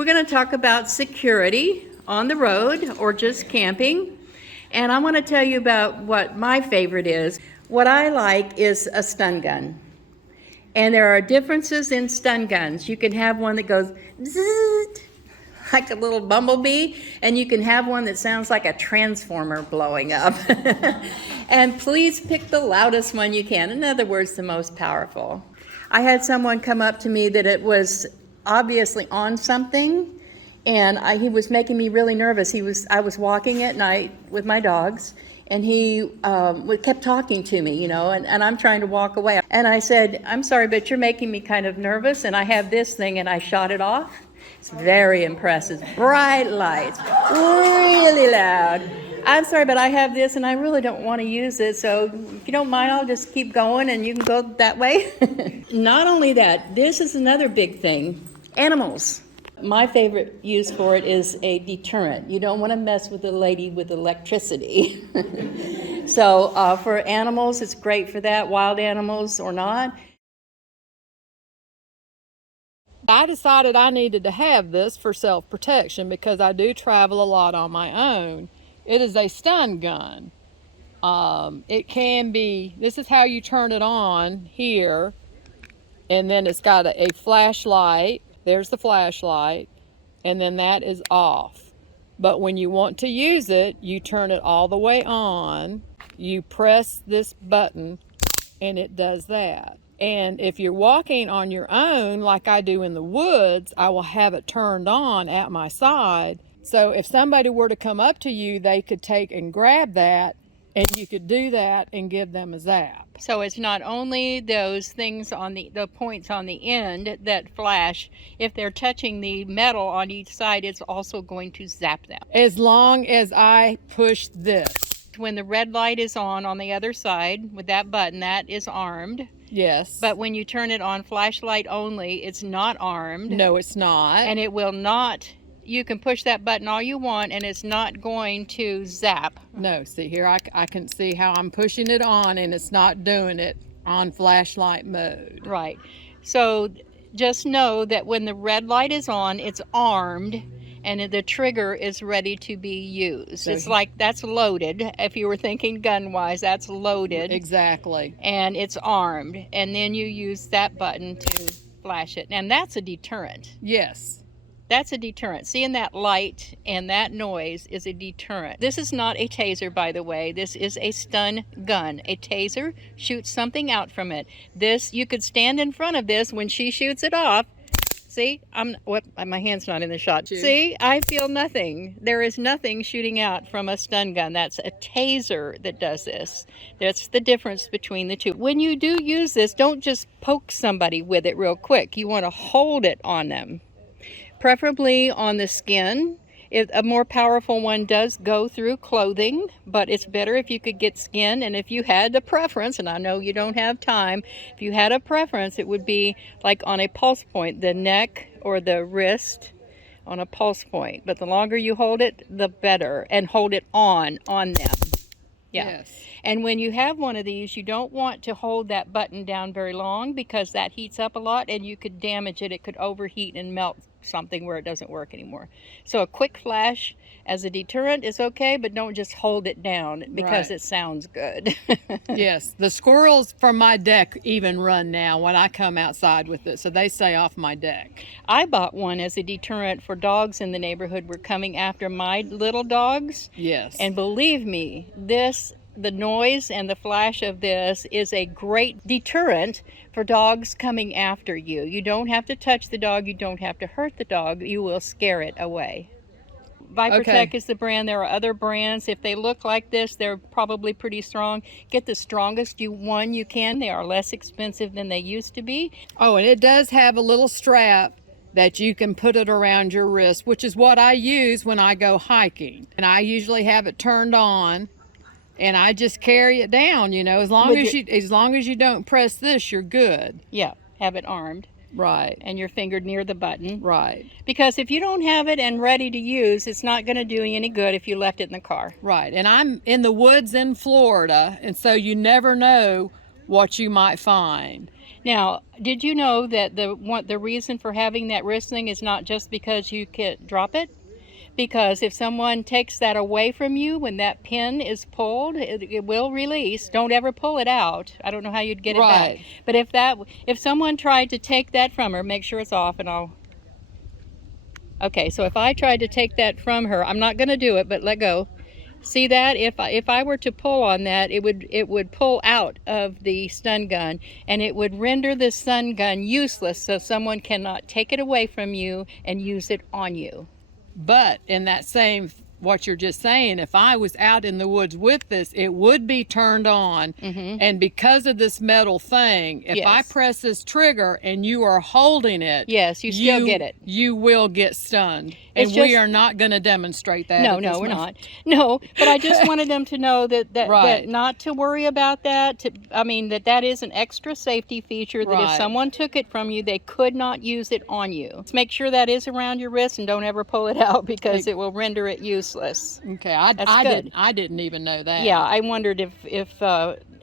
We're going to talk about security on the road or just camping. And I want to tell you about what my favorite is. What I like is a stun gun. And there are differences in stun guns. You can have one that goes zzz, like a little bumblebee, and you can have one that sounds like a transformer blowing up. And please pick the loudest one you can. In other words, the most powerful. I had someone come up to me that it was obviously on something, and he was making me really nervous. I was walking at night with my dogs, and he kept talking to me, and I'm trying to walk away. And I said, "I'm sorry, but you're making me kind of nervous, and I have this thing," and I shot it off. It's very impressive. Bright lights, really loud. "I'm sorry, but I have this, and I really don't want to use it, so if you don't mind, I'll just keep going, and you can go that way." Not only that, this is another big thing. Animals. My favorite use for it is a deterrent. You don't want to mess with a lady with electricity. So for animals, it's great for that, wild animals or not. I decided I needed to have this for self-protection because I do travel a lot on my own. It is a stun gun. It can be, this is how you turn it on here, and then it's got a flashlight. There's the flashlight, and then that is off. But when you want to use it, you turn it all the way on, you press this button, and it does that. And if you're walking on your own, like I do in the woods, I will have it turned on at my side. So if somebody were to come up to you, they could take and grab that, and you could do that and give them a zap. So it's not only those things on the points on the end that flash. If they're touching the metal on each side, it's also going to zap them. As long as I push this. When the red light is on the other side with that button, that is armed. Yes. But when you turn it on flashlight only, it's not armed. No, it's not. And it will not, you can push that button all you want and it's not going to zap. No, see here, I can see how I'm pushing it on and it's not doing it on flashlight mode. Right. So just know that when the red light is on, it's armed and the trigger is ready to be used. So it's like that's loaded. If you were thinking gun-wise, that's loaded. Exactly. And it's armed. And then you use that button to flash it. And that's a deterrent. Yes. That's a deterrent. Seeing that light and that noise is a deterrent. This is not a taser, by the way. This is a stun gun. A taser shoots something out from it. This, you could stand in front of this when she shoots it off. See, my hand's not in the shot. Shoot. See, I feel nothing. There is nothing shooting out from a stun gun. That's a taser that does this. That's the difference between the two. When you do use this, don't just poke somebody with it real quick. You want to hold it on them, preferably on the skin. A more powerful one does go through clothing, but it's better if you could get skin. And if you had a preference, and I know you don't have time, if you had a preference, it would be like on a pulse point, the neck or the wrist on a pulse point. But the longer you hold it, the better, and hold it on them. Yeah. Yes. And when you have one of these, you don't want to hold that button down very long because that heats up a lot and you could damage it. It could overheat and melt something where it doesn't work anymore. So a quick flash as a deterrent is okay, but don't just hold it down because it sounds good. Yes. The squirrels from my deck even run now when I come outside with it, so they stay off my deck. I bought one as a deterrent for dogs in the neighborhood. Were coming after my little dogs. Yes. And believe me, the noise and the flash of this is a great deterrent for dogs coming after you. You don't have to touch the dog. You don't have to hurt the dog. You will scare it away. Vipertech is the brand. There are other brands. If they look like this, they're probably pretty strong. Get the strongest one you can. They are less expensive than they used to be. Oh, and it does have a little strap that you can put it around your wrist, which is what I use when I go hiking. And I usually have it turned on. And I just carry it down, as long as you don't press this, you're good. Yeah, have it armed. Right. And your finger near the button. Right. Because if you don't have it and ready to use, it's not going to do you any good if you left it in the car. Right. And I'm in the woods in Florida, and so you never know what you might find. Now, did you know that the reason for having that wrist thing is not just because you can drop it? Because if someone takes that away from you when that pin is pulled, it will release. Don't ever pull it out. I don't know how you'd get it back. Right. But if someone tried to take that from her, make sure it's off, and I'll. Okay, so if I tried to take that from her, I'm not going to do it, but let go. See that? If I were to pull on that, it would pull out of the stun gun, and it would render the stun gun useless, so someone cannot take it away from you and use it on you. But in that same, what you're just saying, if I was out in the woods with this, it would be turned on. And because of this metal thing, if I Yes. press this trigger and you are holding it, Yes, you still get it. You will get stunned. And It's we just- are not going to demonstrate that. No, at this no, we're moment. not. No, but I just wanted them to know that Right. not to worry about that. That is an extra safety feature that if Right. someone took it from you, they could not use it on you. Just make sure that is around your wrist and don't ever pull it out because it will render it useless. Okay, That's good. I didn't even know that. Yeah, I wondered if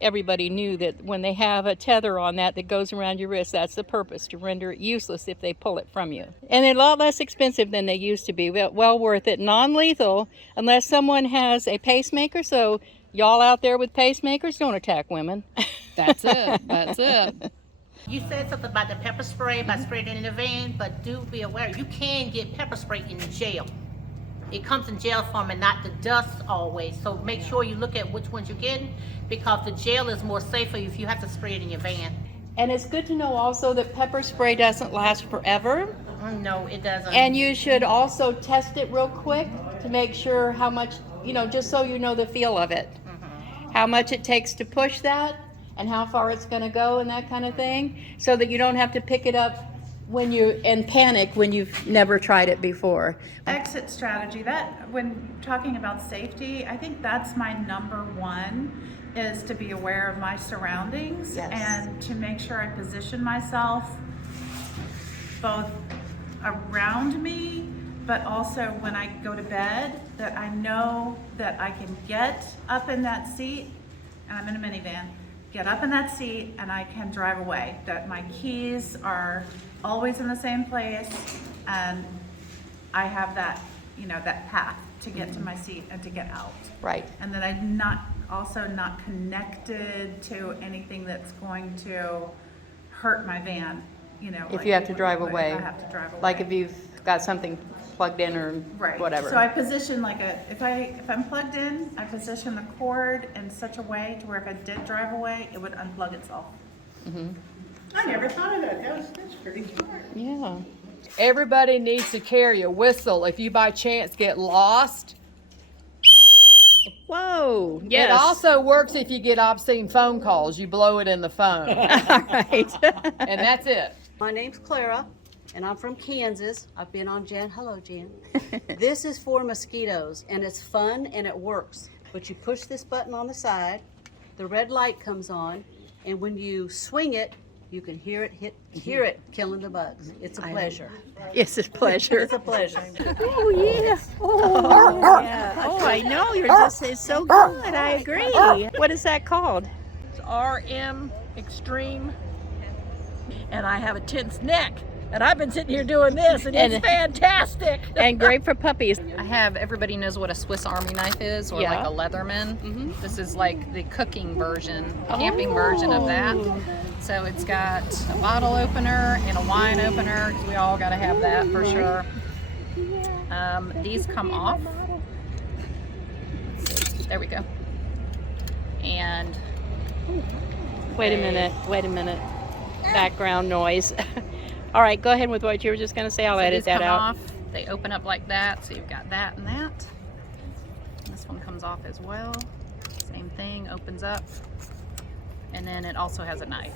everybody knew that when they have a tether on that goes around your wrist, that's the purpose, to render it useless if they pull it from you. And they're a lot less expensive than they used to be. Well worth it. Non-lethal unless someone has a pacemaker. So y'all out there with pacemakers, don't attack women. That's it. That's it. You said something about the pepper spray, by spraying it in the van, but do be aware, you can get pepper spray in jail. It comes in jail form and not the dust always. So make sure you look at which ones you're getting, because the jail is more safer if you have to spray it in your van. And it's good to know also that pepper spray doesn't last forever. No, it doesn't. And you should also test it real quick to make sure how much, just so you know the feel of it. How much it takes to push that and how far it's going to go and that kind of thing, so that you don't have to pick it up and panic when you've never tried it before. Exit strategy, that when talking about safety, I think that's my number one, is to be aware of my surroundings. Yes. And to make sure I position myself both around me, but also when I go to bed, that I know that I can get up in that seat, and I'm in a minivan, get up in that seat and I can drive away, that my keys are always in the same place, and I have that, that path to get to my seat and to get out. Right. And that I'm not connected to anything that's going to hurt my van, If you have to drive away. If I have to drive away. Like if you've got something plugged in or Right. whatever. So I position if I'm plugged in, I position the cord in such a way to where if I did drive away, it would unplug itself. I never thought of that. That's pretty smart. Yeah. Everybody needs to carry a whistle if you by chance get lost. Whoa. Yes. It also works if you get obscene phone calls. You blow it in the phone. All right. And that's it. My name's Clara, and I'm from Kansas. I've been on Jan. Hello, Jan. This is for mosquitoes, and it's fun and it works. But you push this button on the side, the red light comes on, and when you swing it, you can hear it killing the bugs. It's a pleasure. It's a pleasure. It's a pleasure. Oh yeah. Oh yeah. Oh, I know. It's so good. I agree. What is that called? It's RM Extreme, and I have a tense neck, and I've been sitting here doing this, and it's fantastic. And great for puppies. Everybody knows what a Swiss Army knife is, or Yeah. like a Leatherman. This is like the cooking version, camping version of that. So it's got a bottle opener and a wine opener, 'cause we all got to have that for sure. These come off. There we go. And Wait a minute. Background noise. All right, go ahead with what you were just going to say. I'll so edit these that come out. off. They open up like that, so you've got that and that. This one comes off as well. Same thing, opens up. And then it also has a knife.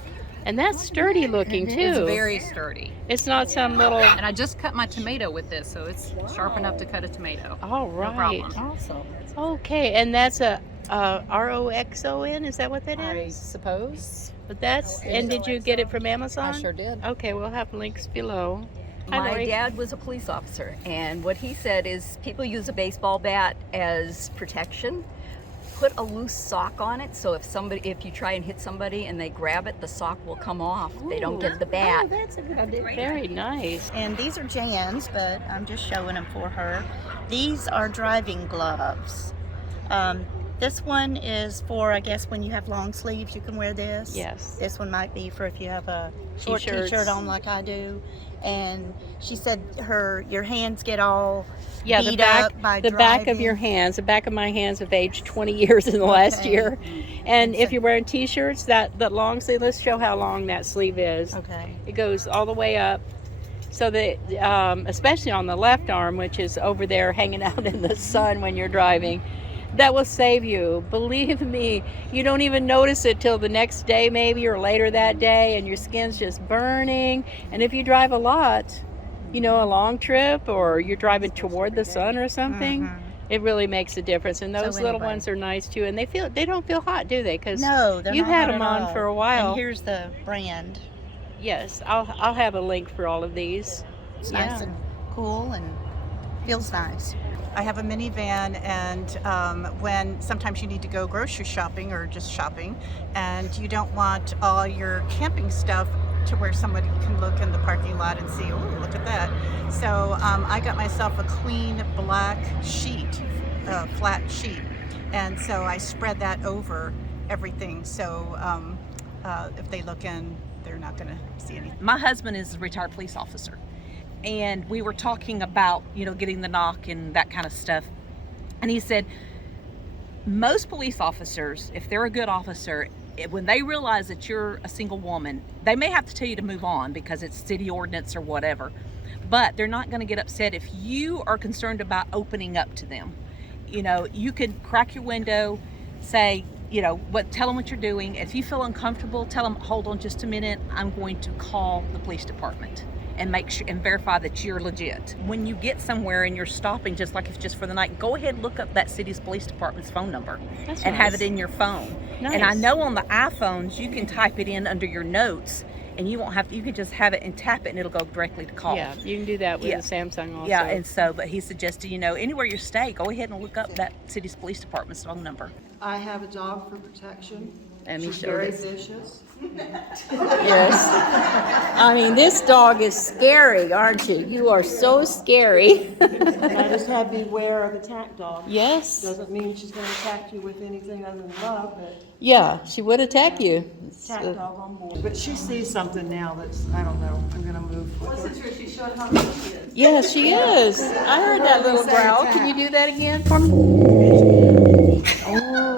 And that's sturdy looking too. It's very sturdy. It's not some little. And I just cut my tomato with this, so it's sharp enough to cut a tomato. All No right. problem. Awesome. Okay, and that's a ROXON. Is that what that I is? suppose. But that's. And did you get it from Amazon? I sure did. Okay, we'll have links below. Hi, My Lori. dad was a police officer, and what he said is people use a baseball bat as protection. put a loose sock on it, so if you try and hit somebody and they grab it, the sock will come off. They don't get the bat. Oh, that's a good idea. Very nice. And these are Jan's, but I'm just showing them for her. These are driving gloves. This one is for, I guess, when you have long sleeves, you can wear this. Yes. This one might be for if you have a short T-shirts. t-shirt on like I do. And she said your hands get all Yeah, beat the back, up by the driving. back of your hands, the back of my hands have aged 20 years in the last Okay. year. And if you're wearing t-shirts, that long sleeve, let's show how long that sleeve is. Okay. It goes all the way up. So that, especially on the left arm, which is over there hanging out in the sun when you're driving, that will save you. Believe me, you don't even notice it till the next day maybe or later that day, and your skin's just burning. And if you drive a lot, you know, a long trip, or you're driving toward the sun or something, it really makes a difference. And those little ones are nice too, and they don't feel hot, do they? Because No, they're you've not had hot them at on all. for a while. And here's the brand. Yes, I'll have a link for all of these. It's nice and cool and feels nice. I have a minivan, and when sometimes you need to go grocery shopping or just shopping, and you don't want all your camping stuff to where somebody can look in the parking lot and see, oh, look at that. So I got myself a clean black sheet, flat sheet, and so I spread that over everything. So if they look in, they're not going to see anything. My husband is a retired police officer, and we were talking about, you know, getting the knock and that kind of stuff. And he said, most police officers, if they're a good officer, when they realize that you're a single woman, they may have to tell you to move on because it's city ordinance or whatever, but they're not going to get upset if you are concerned about opening up to them. You know, you could crack your window, say, you know, tell them what you're doing. If you feel uncomfortable, tell them, hold on just a minute, I'm going to call the police department and make sure and verify that you're legit. When you get somewhere and you're stopping, just like if it's just for the night, go ahead and look up that city's police department's phone number and have it in your phone. Nice. And I know on the iPhones you can type it in under your notes, and you won't have to, you can just have it and tap it and it'll go directly to call. Yeah, you can do that with the Samsung also. Yeah, and so, but he suggested, you know, anywhere you stay, go ahead and look up that city's police department's phone number. I have a dog for protection. Let me She's show very this. vicious. Yes. I mean, this dog is scary, aren't you? You are so scary. And I just have to beware of attack dogs. Yes. Doesn't mean she's going to attack you with anything other than love, but Yeah, she would attack you. attack dog on board. But she sees something now that's, I don't know, I'm going to move with her. True, she showed how big she is. Yeah, she is. I heard that little growl. Can you do that again for me? Oh.